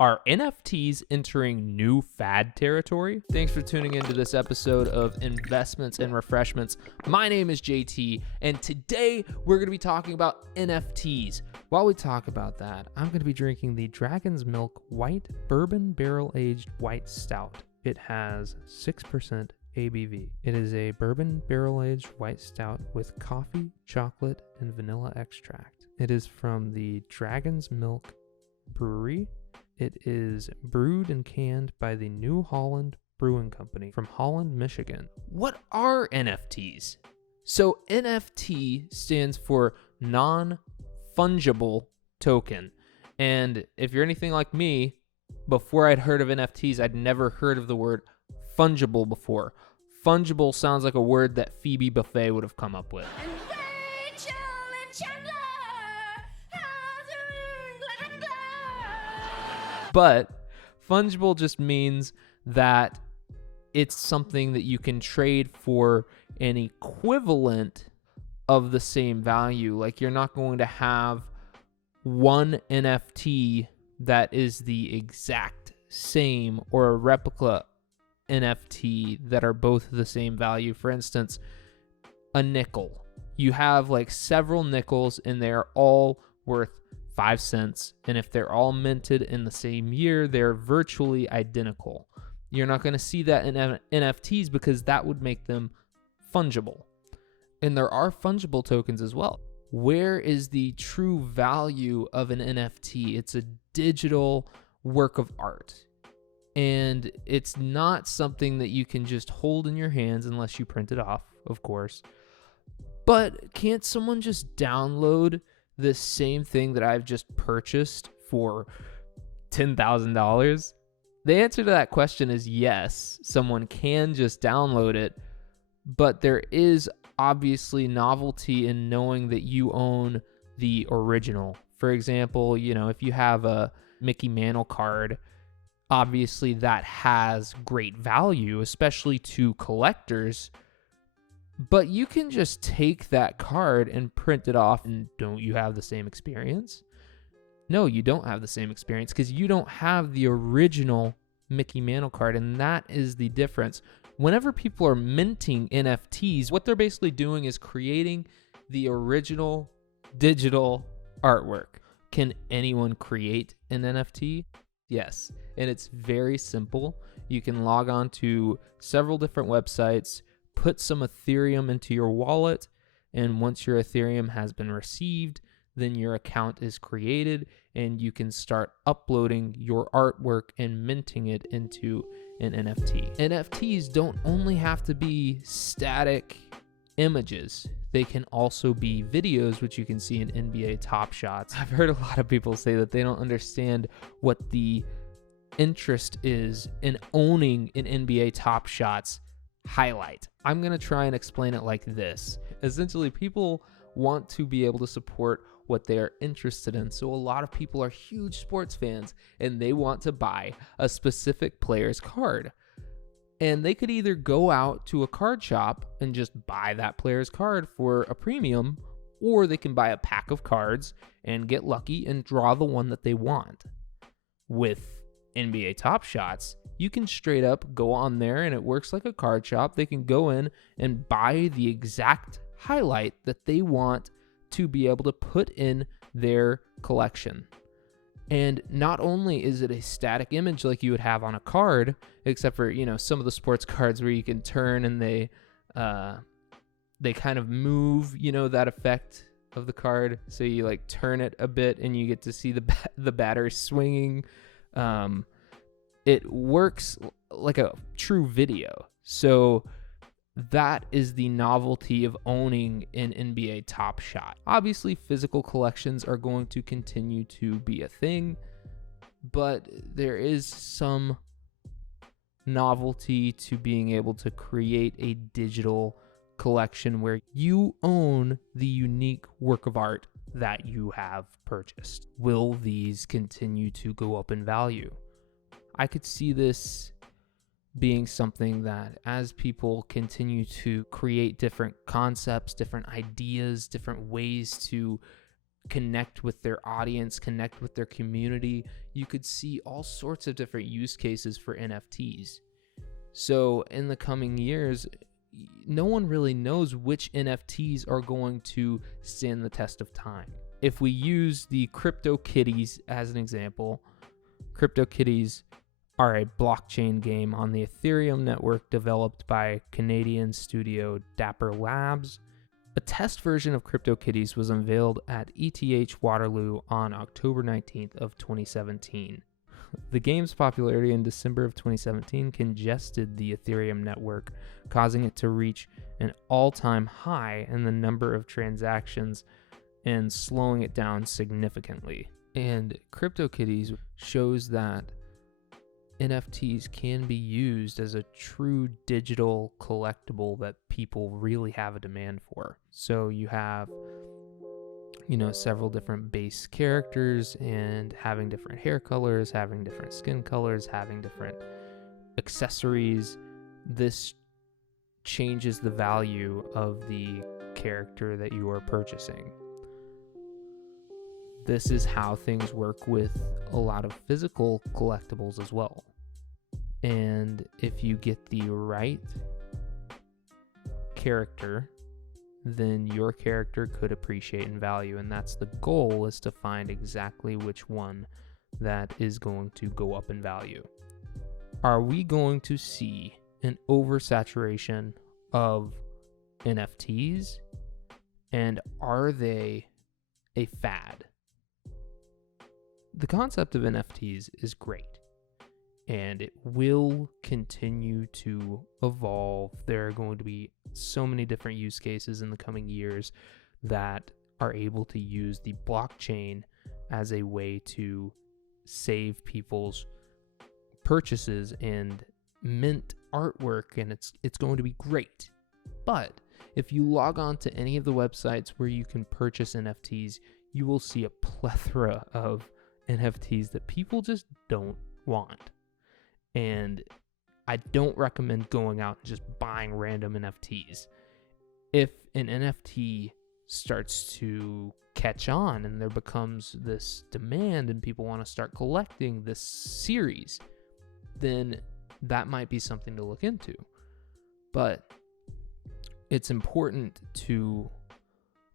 Are NFTs entering new fad territory? Thanks for tuning into this episode of Investments and Refreshments. My name is JT, and today we're going to be talking about NFTs. While we talk about that, I'm going to be drinking the Dragon's Milk White Bourbon Barrel-Aged White Stout. It has 6% ABV. It is a bourbon barrel-aged white stout with coffee, chocolate, and vanilla extract. It is from the Dragon's Milk Brewery. It is brewed and canned by the New Holland Brewing Company from Holland, Michigan. What are NFTs? So NFT stands for non-fungible token. And if you're anything like me, before I'd heard of NFTs, I'd never heard of the word fungible before. Fungible sounds like a word that Phoebe Buffay would have come up with. But fungible just means that it's something that you can trade for an equivalent of the same value. Like you're not going to have one NFT that is the exact same or a replica NFT that are both the same value. For instance, a nickel. You have like several nickels and they're all worth 5 cents, and if they're all minted in the same year, they're virtually identical. You're not going to see that in NFTs because that would make them fungible. And there are fungible tokens as well. Where is the true value of an NFT? It's a digital work of art. And it's not something that you can just hold in your hands unless you print it off, of course. But can't someone just download this same thing that I've just purchased for $10,000? The answer to that question is yes, someone can just download it, but there is obviously novelty in knowing that you own the original. For example, if you have a Mickey Mantle card, obviously that has great value, especially to collectors. But you can just take that card and print it off, and don't you have the same experience? No, you don't have the same experience because you don't have the original Mickey Mantle card, and that is the difference. Whenever people are minting NFTs, what they're basically doing is creating the original digital artwork. Can anyone create an NFT? Yes, and it's very simple. You can log on to several different websites, put some Ethereum into your wallet, and once your Ethereum has been received, then your account is created and you can start uploading your artwork and minting it into an NFT. NFTs don't only have to be static images. They can also be videos, which you can see in NBA Top Shots. I've heard a lot of people say that they don't understand what the interest is in owning an NBA Top Shots highlight. I'm going to try and explain it like this. Essentially, people want to be able to support what they are interested in. So a lot of people are huge sports fans and they want to buy a specific player's card. And they could either go out to a card shop and just buy that player's card for a premium, or they can buy a pack of cards and get lucky and draw the one that they want. With NBA Top Shots, you can straight up go on there and it works like a card shop. They can go in and buy the exact highlight that they want to be able to put in their collection. And not only is it a static image like you would have on a card, except for, some of the sports cards where you can turn and they kind of move, that effect of the card. So you like turn it a bit and you get to see the batter swinging. It works like a true video. So that is the novelty of owning an NBA Top Shot. Obviously, physical collections are going to continue to be a thing, but there is some novelty to being able to create a digital collection where you own the unique work of art that you have purchased. Will these continue to go up in value? I could see this being something that as people continue to create different concepts, different ideas, different ways to connect with their audience, connect with their community. You could see all sorts of different use cases for NFTs. So in the coming years, no one really knows which NFTs are going to stand the test of time. If we use the Kitties as an example, Kitties are a blockchain game on the Ethereum network developed by Canadian studio Dapper Labs. A test version of Kitties was unveiled at ETH Waterloo on October 19th of 2017. The game's popularity in December of 2017 congested the Ethereum network, causing it to reach an all-time high in the number of transactions and slowing it down significantly. And CryptoKitties shows that NFTs can be used as a true digital collectible that people really have a demand for. So you have, several different base characters and having different hair colors, having different skin colors, having different accessories. This changes the value of the character that you are purchasing. This is how things work with a lot of physical collectibles as well. And if you get the right character, then your character could appreciate in value. And that's the goal, is to find exactly which one that is going to go up in value. Are we going to see an oversaturation of NFTs? And are they a fad? The concept of NFTs is great, and it will continue to evolve. There are going to be so many different use cases in the coming years that are able to use the blockchain as a way to save people's purchases and mint artwork, and it's going to be great. But if you log on to any of the websites where you can purchase NFTs, you will see a plethora of NFTs that people just don't want. And I don't recommend going out and just buying random NFTs. If an NFT starts to catch on and there becomes this demand and people want to start collecting this series, then that might be something to look into. But it's important to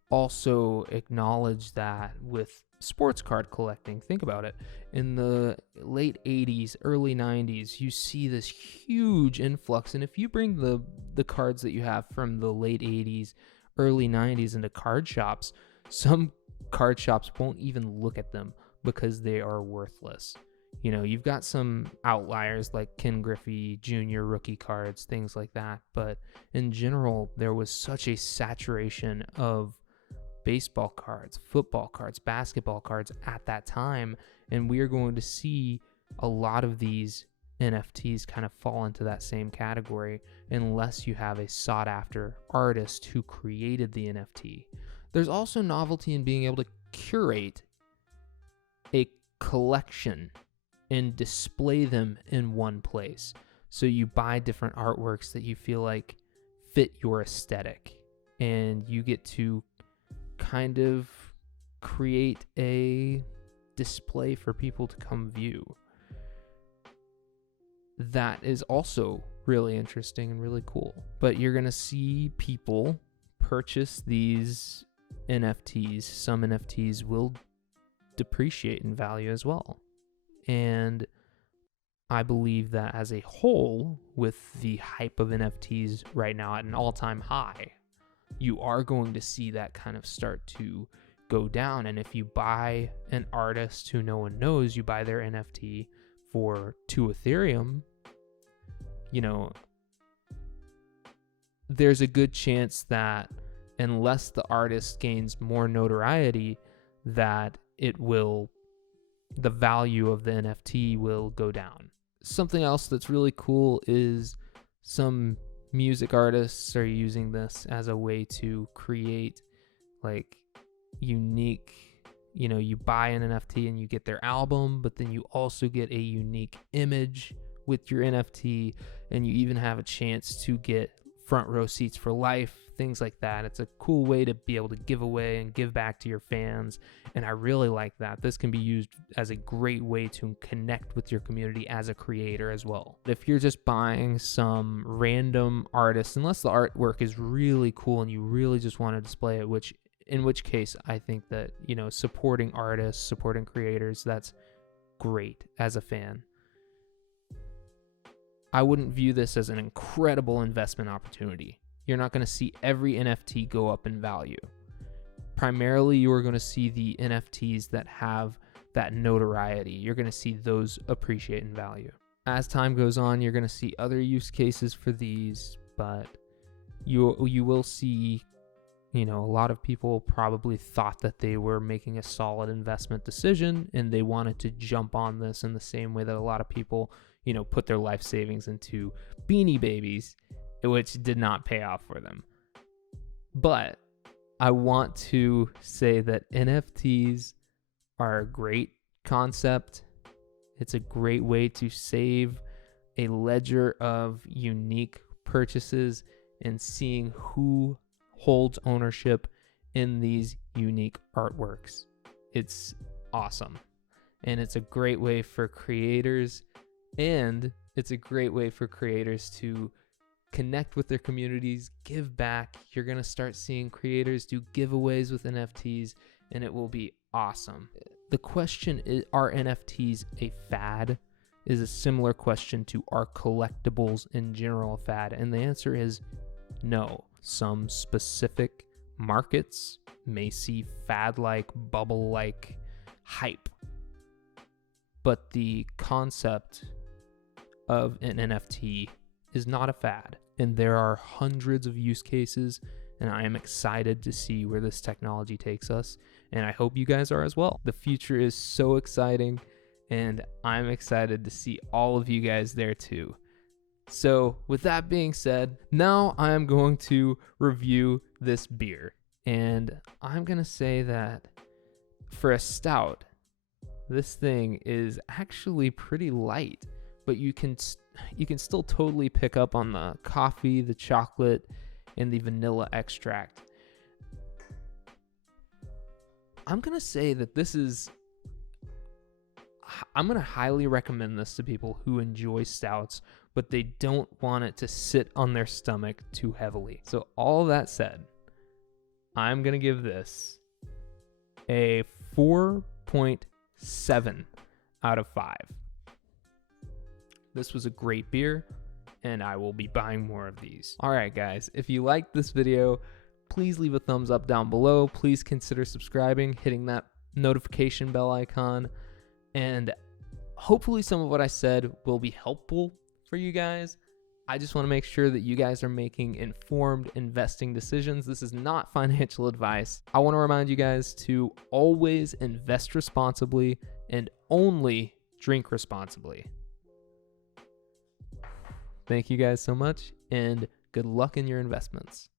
also acknowledge that with sports card collecting, think about it. In the late 80s, early 90s, you see this huge influx. And if you bring the cards that you have from the late 80s, early 90s into card shops, some card shops won't even look at them because they are worthless. You've got some outliers like Ken Griffey Jr. rookie cards, things like that. But in general, there was such a saturation of baseball cards, football cards, basketball cards at that time. And we are going to see a lot of these NFTs kind of fall into that same category unless you have a sought after artist who created the NFT. There's also novelty in being able to curate a collection and display them in one place. So you buy different artworks that you feel like fit your aesthetic, and you get to kind of create a display for people to come view. That is also really interesting and really cool. But you're going to see people purchase these NFTs. Some NFTs will depreciate in value as well. And I believe that as a whole, with the hype of NFTs right now at an all-time high, you are going to see that kind of start to go down. And if you buy an artist who no one knows, you buy their NFT for 2 Ethereum, there's a good chance that unless the artist gains more notoriety, that the value of the NFT will go down. Something else that's really cool is some music artists are using this as a way to create unique, you buy an NFT and you get their album, but then you also get a unique image with your NFT, and you even have a chance to get front row seats for life things like that. It's a cool way to be able to give away and give back to your fans, and I really like that. This can be used as a great way to connect with your community as a creator as well. If you're just buying some random artist, unless the artwork is really cool and you really just want to display it, in which case I think that, supporting artists, supporting creators, that's great as a fan. I wouldn't view this as an incredible investment opportunity. You're not going to see every NFT go up in value. Primarily, you are going to see the NFTs that have that notoriety. You're going to see those appreciate in value. As time goes on, you're going to see other use cases for these, but you will see, a lot of people probably thought that they were making a solid investment decision and they wanted to jump on this in the same way that a lot of people put their life savings into Beanie Babies, which did not pay off for them. But I want to say that NFTs are a great concept. It's a great way to save a ledger of unique purchases and seeing who holds ownership in these unique artworks. It's awesome. And it's a great way for creators to connect with their communities, give back. You're going to start seeing creators do giveaways with NFTs, and it will be awesome. The question is, are NFTs a fad? Is a similar question to, are collectibles in general a fad? And the answer is no. Some specific markets may see fad-like, bubble-like hype, but the concept of an NFT is not a fad, and there are hundreds of use cases, and I am excited to see where this technology takes us, and I hope you guys are as well. The future is so exciting, and I'm excited to see all of you guys there too. So with that being said, now I'm going to review this beer, and I'm going to say that for a stout, this thing is actually pretty light, but you can still totally pick up on the coffee, the chocolate, and the vanilla extract. I'm going to say that I'm going to highly recommend this to people who enjoy stouts, but they don't want it to sit on their stomach too heavily. So all that said, I'm going to give this a 4.7 out of 5. This was a great beer, and I will be buying more of these. All right, guys, if you liked this video, please leave a thumbs up down below. Please consider subscribing, hitting that notification bell icon, and hopefully some of what I said will be helpful for you guys. I just want to make sure that you guys are making informed investing decisions. This is not financial advice. I want to remind you guys to always invest responsibly and only drink responsibly. Thank you guys so much, and good luck in your investments.